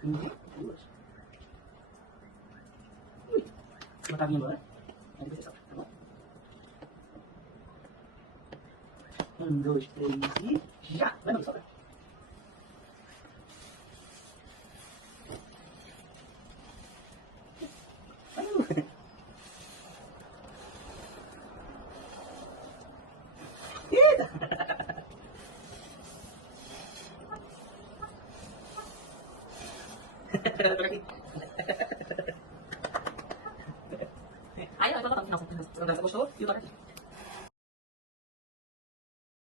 Hindi. Uy. Matagi mo, eh? Hindi ko isa. Ano? 1, 2, 3, ya! Bueno, isa. Ay, ito lang. Nasa gusto. Yung